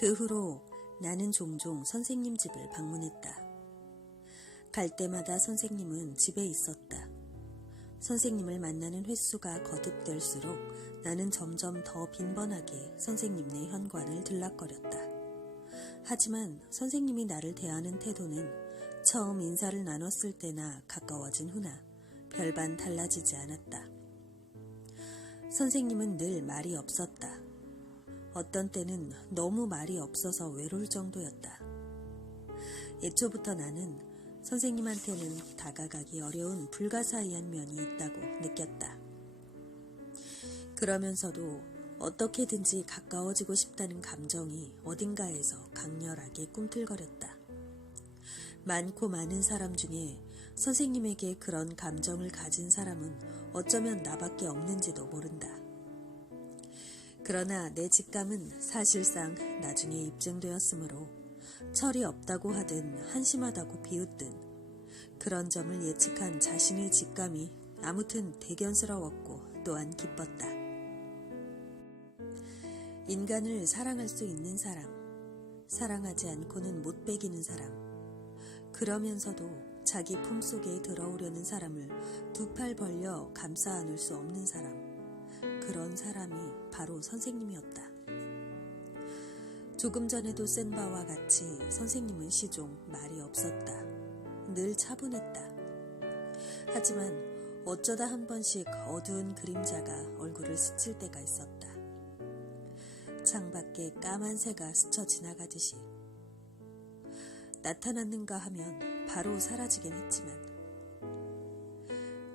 그 후로 나는 종종 선생님 집을 방문했다. 갈 때마다 선생님은 집에 있었다. 선생님을 만나는 횟수가 거듭될수록 나는 점점 더 빈번하게 선생님네 현관을 들락거렸다. 하지만 선생님이 나를 대하는 태도는 처음 인사를 나눴을 때나 가까워진 후나 별반 달라지지 않았다. 선생님은 늘 말이 없었다. 어떤 때는 너무 말이 없어서 외로울 정도였다. 애초부터 나는 선생님한테는 다가가기 어려운 불가사의한 면이 있다고 느꼈다. 그러면서도 어떻게든지 가까워지고 싶다는 감정이 어딘가에서 강렬하게 꿈틀거렸다. 많고 많은 사람 중에 선생님에게 그런 감정을 가진 사람은 어쩌면 나밖에 없는지도 모른다. 그러나 내 직감은 사실상 나중에 입증되었으므로 철이 없다고 하든 한심하다고 비웃든 그런 점을 예측한 자신의 직감이 아무튼 대견스러웠고 또한 기뻤다. 인간을 사랑할 수 있는 사람, 사랑하지 않고는 못 배기는 사람, 그러면서도 자기 품속에 들어오려는 사람을 두 팔 벌려 감싸 안을 수 없는 사람, 그런 사람이 바로 선생님이었다. 조금 전에도 쓴 바와 같이 선생님은 시종 말이 없었다. 늘 차분했다. 하지만 어쩌다 한 번씩 어두운 그림자가 얼굴을 스칠 때가 있었다. 창밖에 까만 새가 스쳐 지나가듯이. 나타났는가 하면 바로 사라지긴 했지만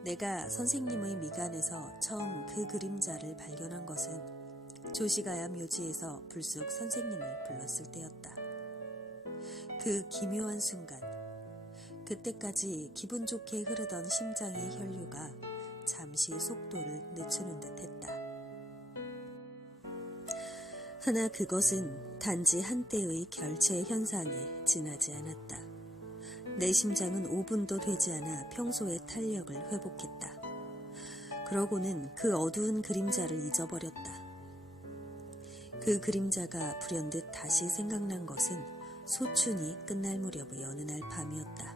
내가 선생님의 미간에서 처음 그 그림자를 발견한 것은 조시가야 묘지에서 불쑥 선생님을 불렀을 때였다. 그 기묘한 순간, 그때까지 기분 좋게 흐르던 심장의 혈류가 잠시 속도를 늦추는 듯 했다. 하나 그것은 단지 한때의 결체 현상에 지나지 않았다. 내 심장은 5분도 되지 않아 평소의 탄력을 회복했다. 그러고는 그 어두운 그림자를 잊어버렸다. 그 그림자가 불현듯 다시 생각난 것은 소춘이 끝날 무렵의 어느 날 밤이었다.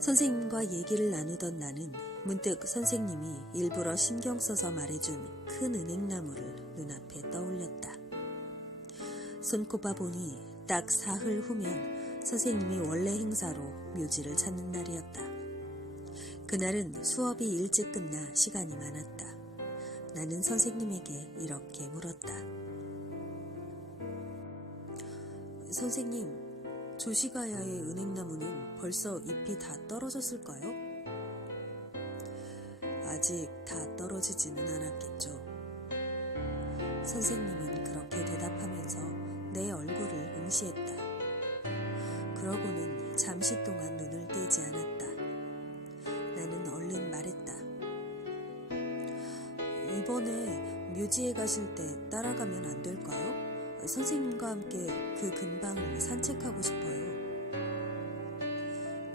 선생님과 얘기를 나누던 나는 문득 선생님이 일부러 신경 써서 말해준 큰 은행나무를 눈앞에 떠올렸다. 손꼽아 보니 딱 사흘 후면 선생님이 원래 행사로 묘지를 찾는 날이었다. 그날은 수업이 일찍 끝나 시간이 많았다. 나는 선생님에게 이렇게 물었다. 선생님, 조시가야의 은행나무는 벌써 잎이 다 떨어졌을까요? 아직 다 떨어지지는 않았겠죠. 선생님은 그렇게 대답하면서 내 얼굴을 응시했다. 그러고는 잠시 동안 눈을 떼지 않았다. 나는 얼른 말했다. 이번에 묘지에 가실 때 따라가면 안 될까요? 선생님과 함께 그 근방을 산책하고 싶어요.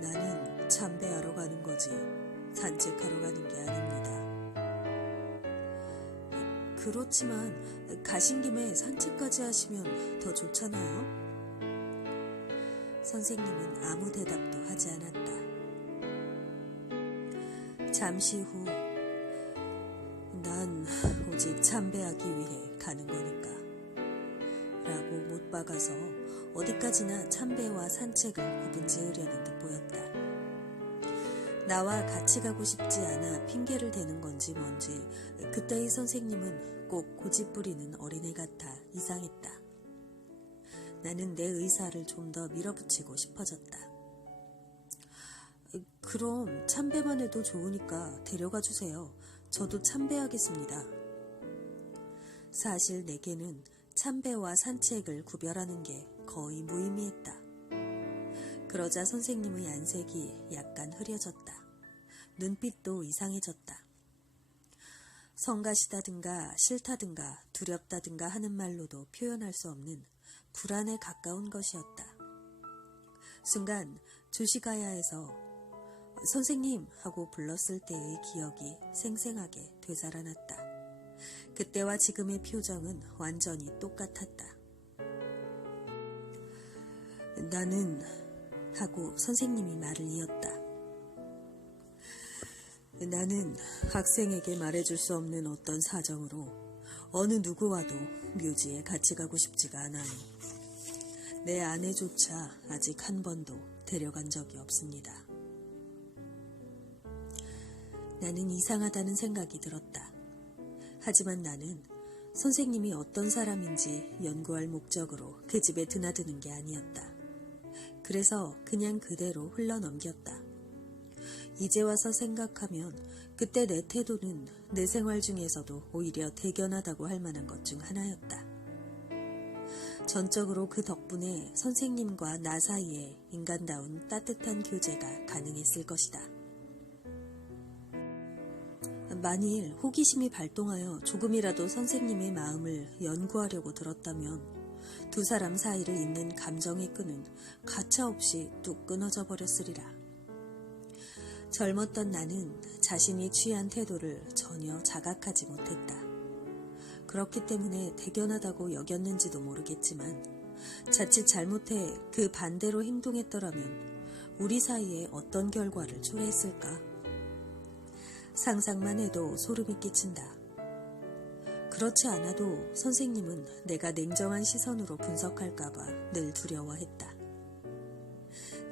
나는 참배하러 가는 거지 산책하러 가는 게 아닙니다. 그렇지만 가신 김에 산책까지 하시면 더 좋잖아요. 선생님은 아무 대답도 하지 않았다. 잠시 후 난 오직 참배하기 위해 가는 거니까 라고 못 박아서 어디까지나 참배와 산책을 구분 지으려는 듯 보였다. 나와 같이 가고 싶지 않아 핑계를 대는 건지 뭔지 그때의 선생님은 꼭 고집부리는 어린애 같아 이상했다. 나는 내 의사를 좀 더 밀어붙이고 싶어졌다. 그럼 참배만 해도 좋으니까 데려가 주세요. 저도 참배하겠습니다. 사실 내게는 참배와 산책을 구별하는 게 거의 무의미했다. 그러자 선생님의 안색이 약간 흐려졌다. 눈빛도 이상해졌다. 성가시다든가 싫다든가 두렵다든가 하는 말로도 표현할 수 없는 불안에 가까운 것이었다. 순간 조시가야에서 선생님 하고 불렀을 때의 기억이 생생하게 되살아났다. 그때와 지금의 표정은 완전히 똑같았다. 나는 하고 선생님이 말을 이었다. 나는 학생에게 말해줄 수 없는 어떤 사정으로 어느 누구와도 묘지에 같이 가고 싶지가 않아요. 내 아내조차 아직 한 번도 데려간 적이 없습니다. 나는 이상하다는 생각이 들었다. 하지만 나는 선생님이 어떤 사람인지 연구할 목적으로 그 집에 드나드는 게 아니었다. 그래서 그냥 그대로 흘러넘겼다. 이제 와서 생각하면 그때 내 태도는 내 생활 중에서도 오히려 대견하다고 할 만한 것 중 하나였다. 전적으로 그 덕분에 선생님과 나 사이에 인간다운 따뜻한 교제가 가능했을 것이다. 만일 호기심이 발동하여 조금이라도 선생님의 마음을 연구하려고 들었다면 두 사람 사이를 잇는 감정의 끈은 가차없이 뚝 끊어져 버렸으리라. 젊었던 나는 자신이 취한 태도를 전혀 자각하지 못했다. 그렇기 때문에 대견하다고 여겼는지도 모르겠지만 자칫 잘못해 그 반대로 행동했더라면 우리 사이에 어떤 결과를 초래했을까? 상상만 해도 소름이 끼친다. 그렇지 않아도 선생님은 내가 냉정한 시선으로 분석할까봐 늘 두려워했다.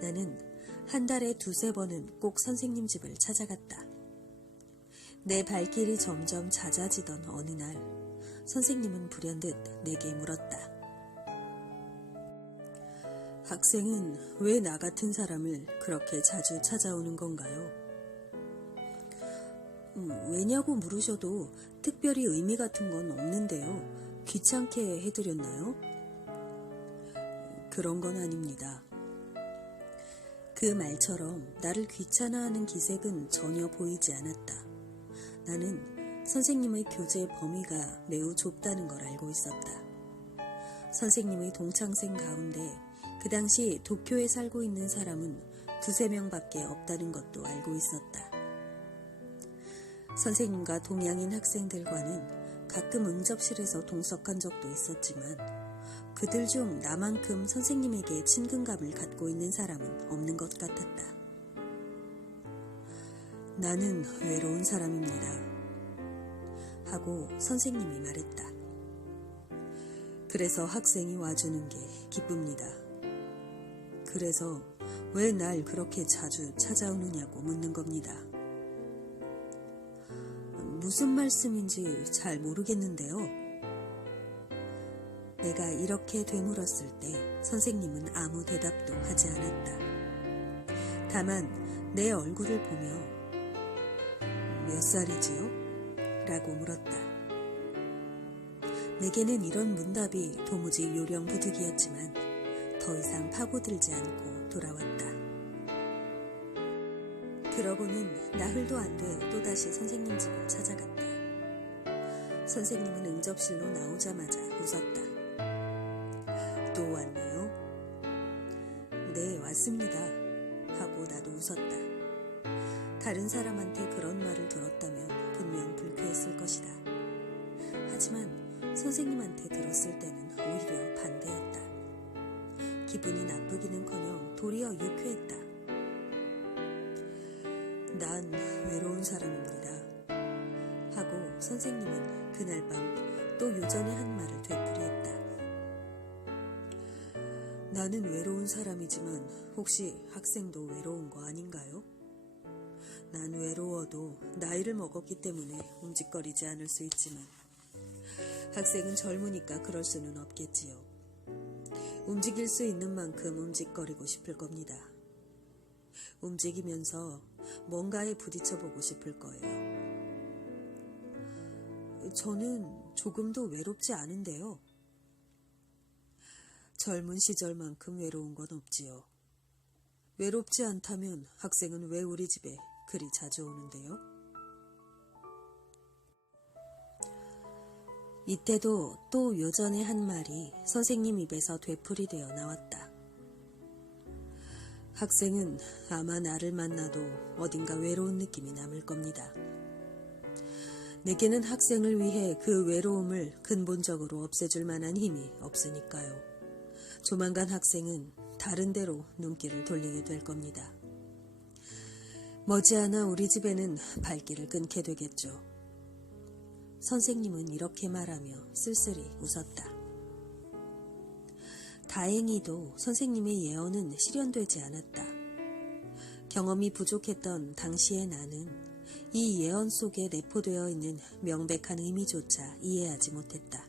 나는 한 달에 2-3번은 꼭 선생님 집을 찾아갔다. 내 발길이 점점 잦아지던 어느 날 선생님은 불현듯 내게 물었다. 학생은 왜 나 같은 사람을 그렇게 자주 찾아오는 건가요? 왜냐고 물으셔도 특별히 의미 같은 건 없는데요. 귀찮게 해드렸나요? 그런 건 아닙니다. 그 말처럼 나를 귀찮아하는 기색은 전혀 보이지 않았다. 나는 선생님의 교제 범위가 매우 좁다는 걸 알고 있었다. 선생님의 동창생 가운데 그 당시 도쿄에 살고 있는 사람은 2-3명밖에 없다는 것도 알고 있었다. 선생님과 동양인 학생들과는 가끔 응접실에서 동석한 적도 있었지만 그들 중 나만큼 선생님에게 친근감을 갖고 있는 사람은 없는 것 같았다. 나는 외로운 사람입니다. 하고 선생님이 말했다. 그래서 학생이 와주는 게 기쁩니다. 그래서 왜 날 그렇게 자주 찾아오느냐고 묻는 겁니다. 무슨 말씀인지 잘 모르겠는데요. 내가 이렇게 되물었을 때 선생님은 아무 대답도 하지 않았다. 다만 내 얼굴을 보며 몇 살이지요? 라고 물었다. 내게는 이런 문답이 도무지 요령부득이었지만 더 이상 파고들지 않고 돌아왔다. 그러고는 나흘도 안 돼 또다시 선생님 집을 찾아갔다. 선생님은 응접실로 나오자마자 웃었다. 또 왔네요? 네, 왔습니다. 하고 나도 웃었다. 다른 사람한테 그런 말을 들었다면 분명 불쾌했을 것이다. 하지만 선생님한테 들었을 때는 오히려 반대였다. 기분이 나쁘기는커녕 도리어 유쾌했다. 난 외로운 사람입니다. 하고 선생님은 그날 밤 또 요전에 한 말을 되풀이했다. 나는 외로운 사람이지만 혹시 학생도 외로운 거 아닌가요? 난 외로워도 나이를 먹었기 때문에 움직거리지 않을 수 있지만 학생은 젊으니까 그럴 수는 없겠지요. 움직일 수 있는 만큼 움직거리고 싶을 겁니다. 움직이면서 뭔가에 부딪혀보고 싶을 거예요. 저는 조금도 외롭지 않은데요. 젊은 시절만큼 외로운 건 없지요. 외롭지 않다면 학생은 왜 우리 집에 그리 자주 오는데요? 이때도 또 요전에 한 말이 선생님 입에서 되풀이되어 나왔다. 학생은 아마 나를 만나도 어딘가 외로운 느낌이 남을 겁니다. 내게는 학생을 위해 그 외로움을 근본적으로 없애줄 만한 힘이 없으니까요. 조만간 학생은 다른 데로 눈길을 돌리게 될 겁니다. 머지않아 우리 집에는 발길을 끊게 되겠죠. 선생님은 이렇게 말하며 쓸쓸히 웃었다. 다행히도 선생님의 예언은 실현되지 않았다. 경험이 부족했던 당시의 나는 이 예언 속에 내포되어 있는 명백한 의미조차 이해하지 못했다.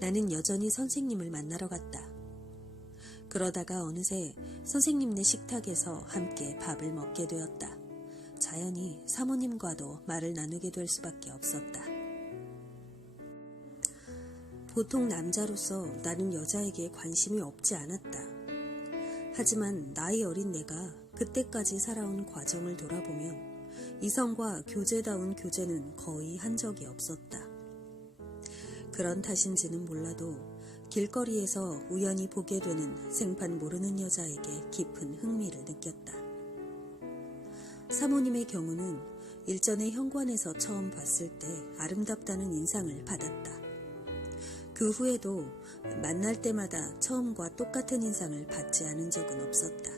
나는 여전히 선생님을 만나러 갔다. 그러다가 어느새 선생님네 식탁에서 함께 밥을 먹게 되었다. 자연히 사모님과도 말을 나누게 될 수밖에 없었다. 보통 남자로서 나는 여자에게 관심이 없지 않았다. 하지만 나이 어린 내가 그때까지 살아온 과정을 돌아보면 이성과 교제다운 교제는 거의 한 적이 없었다. 그런 탓인지는 몰라도 길거리에서 우연히 보게 되는 생판 모르는 여자에게 깊은 흥미를 느꼈다. 사모님의 경우는 일전에 현관에서 처음 봤을 때 아름답다는 인상을 받았다. 그 후에도 만날 때마다 처음과 똑같은 인상을 받지 않은 적은 없었다.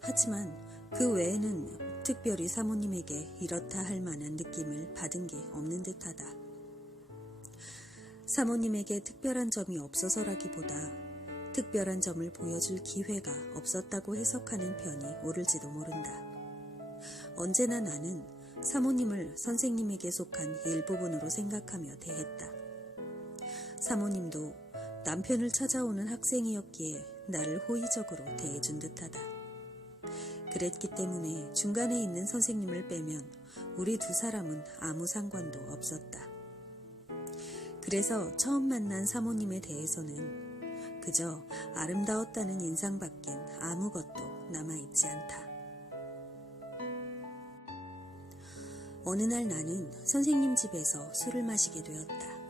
하지만 그 외에는 특별히 사모님에게 이렇다 할 만한 느낌을 받은 게 없는 듯하다. 사모님에게 특별한 점이 없어서라기보다 특별한 점을 보여줄 기회가 없었다고 해석하는 편이 옳을지도 모른다. 언제나 나는 사모님을 선생님에게 속한 일부분으로 생각하며 대했다. 사모님도 남편을 찾아오는 학생이었기에 나를 호의적으로 대해준 듯하다. 그랬기 때문에 중간에 있는 선생님을 빼면 우리 두 사람은 아무 상관도 없었다. 그래서 처음 만난 사모님에 대해서는 그저 아름다웠다는 인상밖엔 아무것도 남아있지 않다. 어느 날 나는 선생님 집에서 술을 마시게 되었다.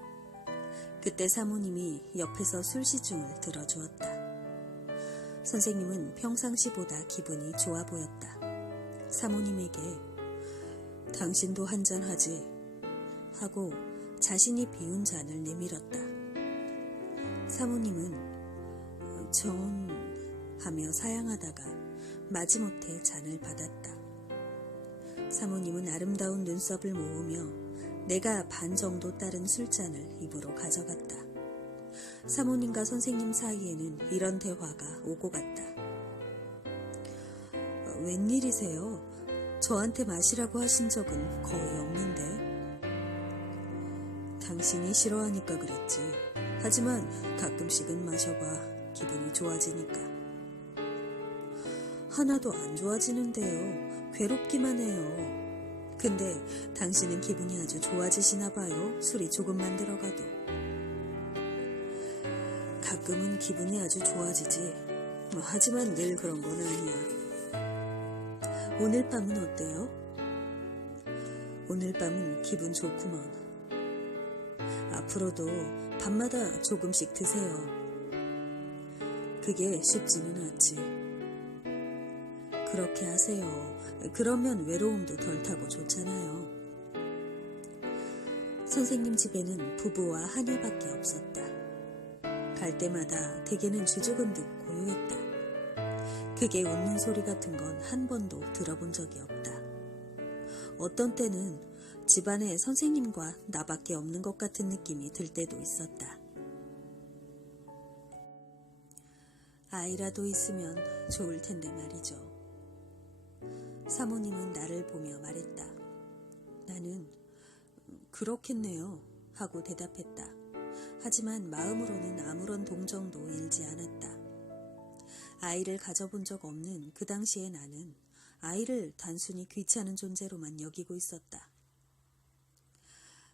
그때 사모님이 옆에서 술 시중을 들어주었다. 선생님은 평상시보다 기분이 좋아 보였다. 사모님에게 당신도 한잔 하지 하고 자신이 비운 잔을 내밀었다. 사모님은 전 하며 사양하다가 마지못해 잔을 받았다. 사모님은 아름다운 눈썹을 모으며 내가 반 정도 따른 술잔을 입으로 가져갔다. 사모님과 선생님 사이에는 이런 대화가 오고 갔다. 웬일이세요? 저한테 마시라고 하신 적은 거의 없는데. 당신이 싫어하니까 그랬지. 하지만 가끔씩은 마셔봐. 기분이 좋아지니까. 하나도 안 좋아지는데요. 괴롭기만 해요. 근데 당신은 기분이 아주 좋아지시나 봐요. 술이 조금만 들어가도. 가끔은 기분이 아주 좋아지지. 하지만 늘 그런 건 아니야. 오늘 밤은 어때요? 오늘 밤은 기분 좋구먼. 앞으로도 밤마다 조금씩 드세요. 그게 쉽지는 않지. 그렇게 하세요. 그러면 외로움도 덜 타고 좋잖아요. 선생님 집에는 부부와 하녀밖에 없었다. 갈 때마다 대개는 쥐죽은 듯 고요했다. 그게 웃는 소리 같은 건 한 번도 들어본 적이 없다. 어떤 때는 집안에 선생님과 나밖에 없는 것 같은 느낌이 들 때도 있었다. 아이라도 있으면 좋을 텐데 말이죠. 사모님은 나를 보며 말했다. 나는 그렇겠네요 하고 대답했다. 하지만 마음으로는 아무런 동정도 일지 않았다. 아이를 가져본 적 없는 그 당시에 나는 아이를 단순히 귀찮은 존재로만 여기고 있었다.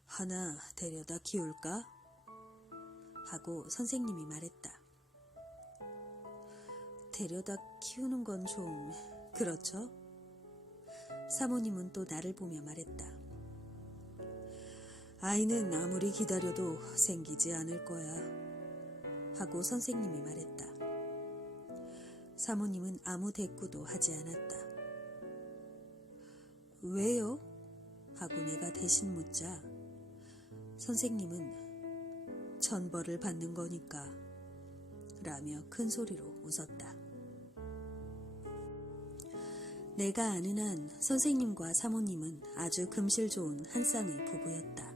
하나 데려다 키울까? 하고 선생님이 말했다. 데려다 키우는 건 좀 그렇죠? 사모님은 또 나를 보며 말했다. 아이는 아무리 기다려도 생기지 않을 거야. 하고 선생님이 말했다. 사모님은 아무 대꾸도 하지 않았다. 왜요? 하고 내가 대신 묻자 선생님은 천벌을 받는 거니까 라며 큰 소리로 웃었다. 내가 아는 한 선생님과 사모님은 아주 금실 좋은 한 쌍의 부부였다.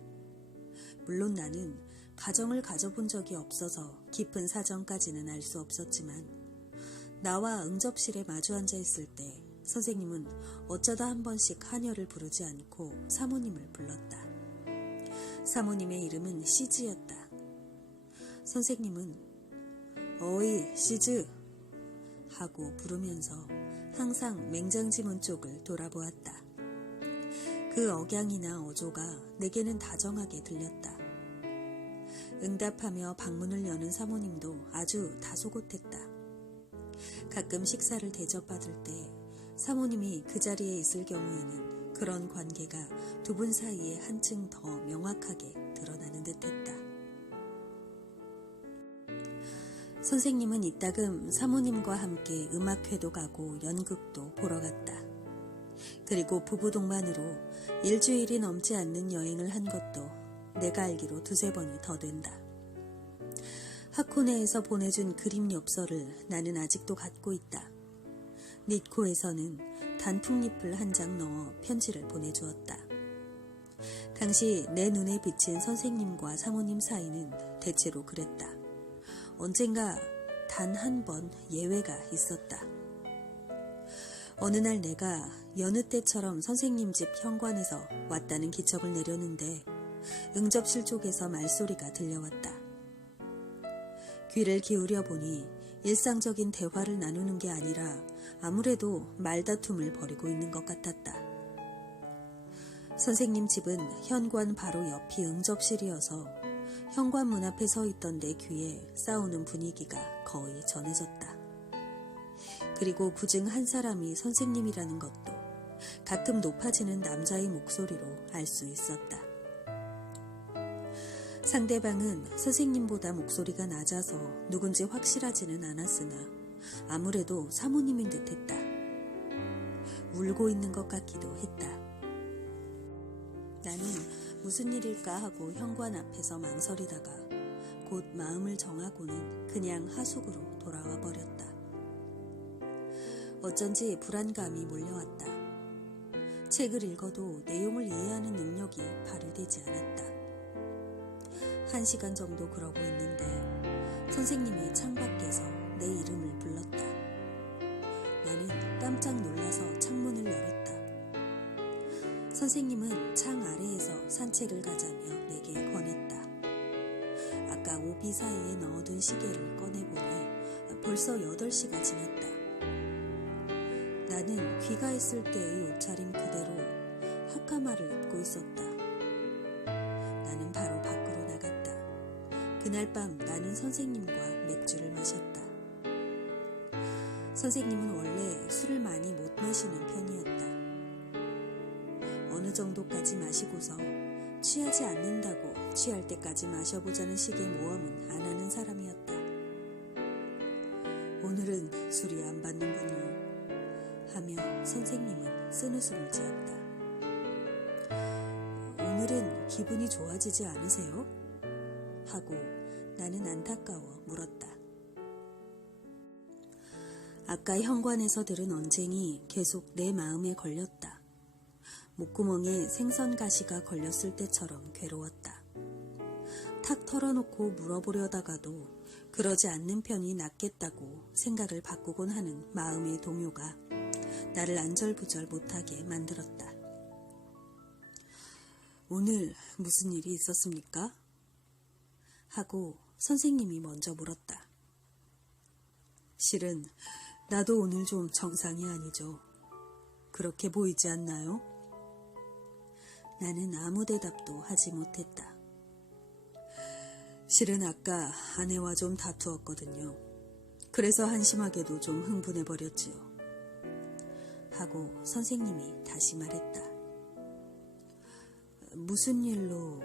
물론 나는 가정을 가져본 적이 없어서 깊은 사정까지는 알 수 없었지만 나와 응접실에 마주 앉아 있을 때 선생님은 어쩌다 한 번씩 하녀를 부르지 않고 사모님을 불렀다. 사모님의 이름은 시즈였다. 선생님은 어이 시즈 하고 부르면서 항상 맹장지 문 쪽을 돌아보았다. 그 억양이나 어조가 내게는 다정하게 들렸다. 응답하며 방문을 여는 사모님도 아주 다소곳했다. 가끔 식사를 대접받을 때 사모님이 그 자리에 있을 경우에는 그런 관계가 두 분 사이에 한층 더 명확하게 드러나는 듯했다. 선생님은 이따금 사모님과 함께 음악회도 가고 연극도 보러 갔다. 그리고 부부 동반으로 일주일이 넘지 않는 여행을 한 것도 내가 알기로 두세 번이 더 된다. 하코네에서 보내준 그림 엽서를 나는 아직도 갖고 있다. 니코에서는 단풍잎을 한 장 넣어 편지를 보내주었다. 당시 내 눈에 비친 선생님과 사모님 사이는 대체로 그랬다. 언젠가 단 한 번 예외가 있었다. 어느 날 내가 여느 때처럼 선생님 집 현관에서 왔다는 기척을 내려는데 응접실 쪽에서 말소리가 들려왔다. 귀를 기울여 보니 일상적인 대화를 나누는 게 아니라 아무래도 말다툼을 벌이고 있는 것 같았다. 선생님 집은 현관 바로 옆이 응접실이어서 현관문 앞에 서 있던 내 귀에 싸우는 분위기가 거의 전해졌다. 그리고 그중 한 사람이 선생님이라는 것도 가끔 높아지는 남자의 목소리로 알 수 있었다. 상대방은 선생님보다 목소리가 낮아서 누군지 확실하지는 않았으나 아무래도 사모님인 듯했다. 울고 있는 것 같기도 했다. 나는 무슨 일일까 하고 현관 앞에서 망설이다가 곧 마음을 정하고는 그냥 하숙으로 돌아와 버렸다. 어쩐지 불안감이 몰려왔다. 책을 읽어도 내용을 이해하는 능력이 발휘되지 않았다. 1시간 정도 그러고 있는데 선생님이 창밖에서 내 이름을 불렀다. 나는 깜짝 놀라서 창문을 열었다. 선생님은 창 아래에서 산책을 가자며 내게 권했다. 아까 오비 사이에 넣어둔 시계를 꺼내보니 벌써 8시가 지났다. 나는 귀가했을 때의 옷차림 그대로 하카마를 입고 있었다. 나는 바로 밖으로 나갔다. 그날 밤 나는 선생님과 맥주를 마셨다. 선생님은 원래 술을 많이 못 마시는 편이었다. 어느 정도까지 마시고서 취하지 않는다고 취할 때까지 마셔보자는 식의 모험은 안 하는 사람이었다. 오늘은 술이 안 받는군요. 하며 선생님은 쓴웃음을 지었다. 오늘은 기분이 좋아지지 않으세요? 하고 나는 안타까워 물었다. 아까 현관에서 들은 언쟁이 계속 내 마음에 걸렸다. 목구멍에 생선 가시가 걸렸을 때처럼 괴로웠다. 탁 털어놓고 물어보려다가도 그러지 않는 편이 낫겠다고 생각을 바꾸곤 하는 마음의 동요가 나를 안절부절 못하게 만들었다. 오늘 무슨 일이 있었습니까? 하고 선생님이 먼저 물었다. 실은 나도 오늘 좀 정상이 아니죠. 그렇게 보이지 않나요? 나는 아무 대답도 하지 못했다. 실은 아까 아내와 좀 다투었거든요. 그래서 한심하게도 좀 흥분해버렸지요. 하고 선생님이 다시 말했다. 무슨 일로?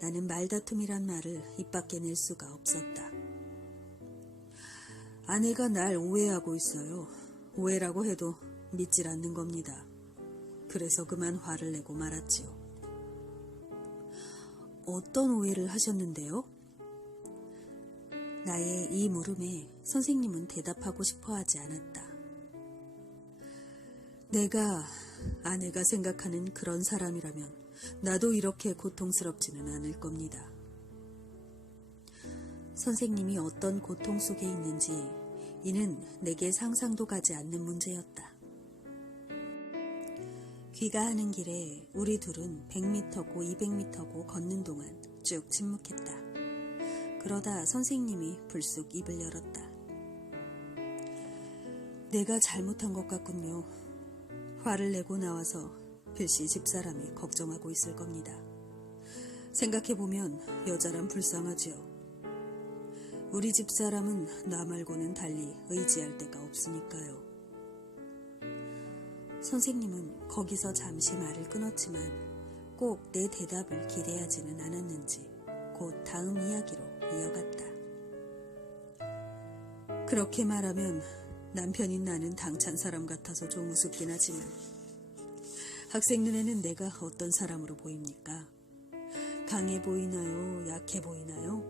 나는 말다툼이란 말을 입 밖에 낼 수가 없었다. 아내가 날 오해하고 있어요. 오해라고 해도 믿질 않는 겁니다. 그래서 그만 화를 내고 말았지요. 어떤 오해를 하셨는데요? 나의 이 물음에 선생님은 대답하고 싶어 하지 않았다. 아내가 생각하는 그런 사람이라면 나도 이렇게 고통스럽지는 않을 겁니다. 선생님이 어떤 고통 속에 있는지 이는 내게 상상도 가지 않는 문제였다. 귀가하는 길에 우리 둘은 100m고 200m고 걷는 동안 쭉 침묵했다. 그러다 선생님이 불쑥 입을 열었다. 내가 잘못한 것 같군요. 화를 내고 나와서 필시 집사람이 걱정하고 있을 겁니다. 생각해보면 여자란 불쌍하지요. 우리 집사람은 나 말고는 달리 의지할 데가 없으니까요. 선생님은 거기서 잠시 말을 끊었지만 꼭 내 대답을 기대하지는 않았는지 곧 다음 이야기로 이어갔다. 그렇게 말하면 남편인 나는 당찬 사람 같아서 좀 우습긴 하지만 학생 눈에는 내가 어떤 사람으로 보입니까? 강해 보이나요? 약해 보이나요?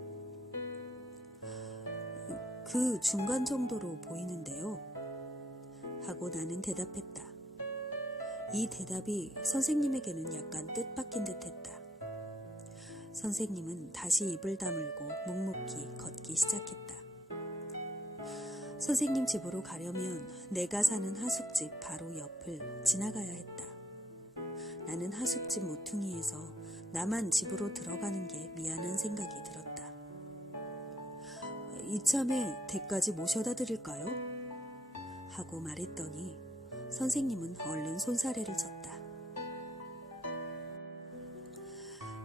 그 중간 정도로 보이는데요. 하고 나는 대답했다. 이 대답이 선생님에게는 약간 뜻밖인 듯했다. 선생님은 다시 입을 다물고 묵묵히 걷기 시작했다. 선생님 집으로 가려면 내가 사는 하숙집 바로 옆을 지나가야 했다. 나는 하숙집 모퉁이에서 나만 집으로 들어가는 게 미안한 생각이 들었다. 이참에 댁까지 모셔다 드릴까요? 하고 말했더니 선생님은 얼른 손사래를 쳤다.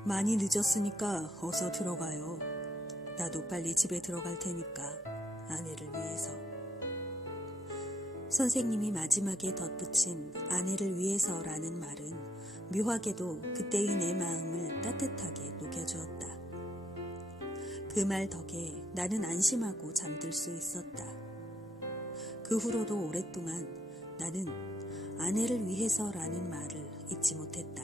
많이 늦었으니까 어서 들어가요. 나도 빨리 집에 들어갈 테니까 아내를 위해서. 선생님이 마지막에 덧붙인 아내를 위해서라는 말은 묘하게도 그때의 내 마음을 따뜻하게 녹여주었다. 그 말 덕에 나는 안심하고 잠들 수 있었다. 그 후로도 오랫동안 나는 아내를 위해서라는 말을 잊지 못했다.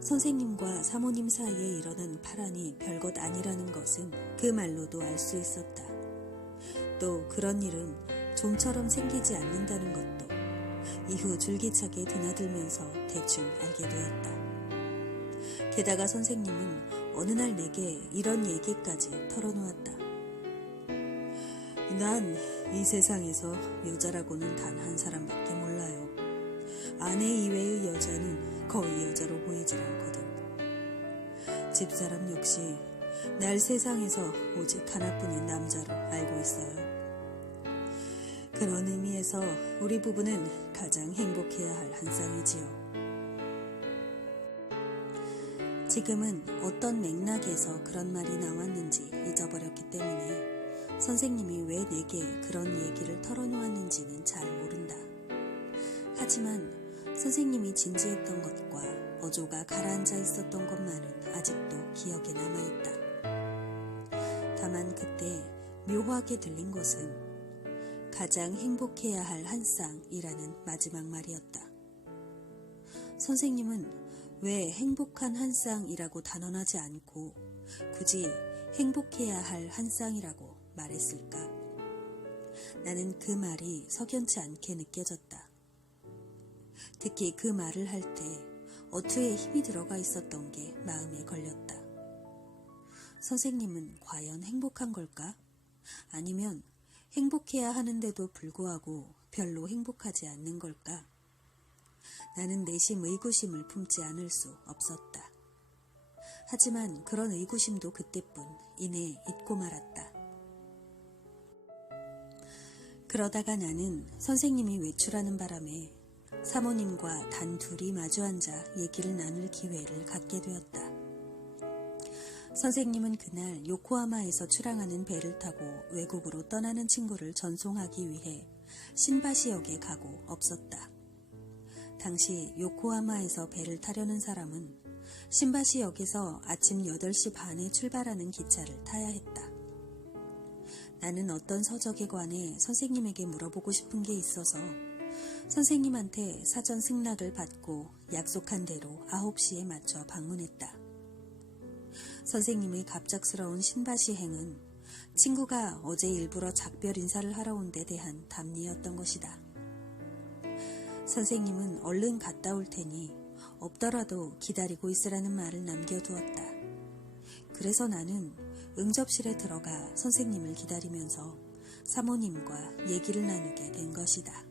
선생님과 사모님 사이에 일어난 파란이 별것 아니라는 것은 그 말로도 알 수 있었다. 또 그런 일은 좀처럼 생기지 않는다는 것도 이후 줄기차게 드나들면서 대충 알게 되었다. 게다가 선생님은 어느 날 내게 이런 얘기까지 털어놓았다. 난 이 세상에서 여자라고는 단 한 사람밖에 몰라요. 아내 이외의 여자는 거의 여자로 보이질 않거든. 집사람 역시 날 세상에서 오직 하나뿐인 남자로 알고 있어요. 그런 의미에서 우리 부부는 가장 행복해야 할 한 쌍이지요. 지금은 어떤 맥락에서 그런 말이 나왔는지 잊어버렸기 때문에 선생님이 왜 내게 그런 얘기를 털어놓았는지는 잘 모른다. 하지만 선생님이 진지했던 것과 어조가 가라앉아 있었던 것만은 아직도 기억에 남아있다. 다만 그때 묘하게 들린 것은 가장 행복해야 할 한 쌍이라는 마지막 말이었다. 선생님은 왜 행복한 한 쌍이라고 단언하지 않고 굳이 행복해야 할 한 쌍이라고 말했을까? 나는 그 말이 석연치 않게 느껴졌다. 특히 그 말을 할 때 어투에 힘이 들어가 있었던 게 마음에 걸렸다. 선생님은 과연 행복한 걸까? 아니면 행복해야 하는데도 불구하고 별로 행복하지 않는 걸까? 나는 내심 의구심을 품지 않을 수 없었다. 하지만 그런 의구심도 그때뿐 이내 잊고 말았다. 그러다가 나는 선생님이 외출하는 바람에 사모님과 단 둘이 마주 앉아 얘기를 나눌 기회를 갖게 되었다. 선생님은 그날 요코하마에서 출항하는 배를 타고 외국으로 떠나는 친구를 전송하기 위해 신바시역에 가고 없었다. 당시 요코하마에서 배를 타려는 사람은 신바시역에서 아침 8시 반에 출발하는 기차를 타야 했다. 나는 어떤 서적에 관해 선생님에게 물어보고 싶은 게 있어서 선생님한테 사전 승낙을 받고 약속한 대로 9시에 맞춰 방문했다. 선생님의 갑작스러운 신바시 행은 친구가 어제 일부러 작별 인사를 하러 온 데 대한 답례였던 것이다. 선생님은 얼른 갔다 올 테니 없더라도 기다리고 있으라는 말을 남겨두었다. 그래서 나는 응접실에 들어가 선생님을 기다리면서 사모님과 얘기를 나누게 된 것이다.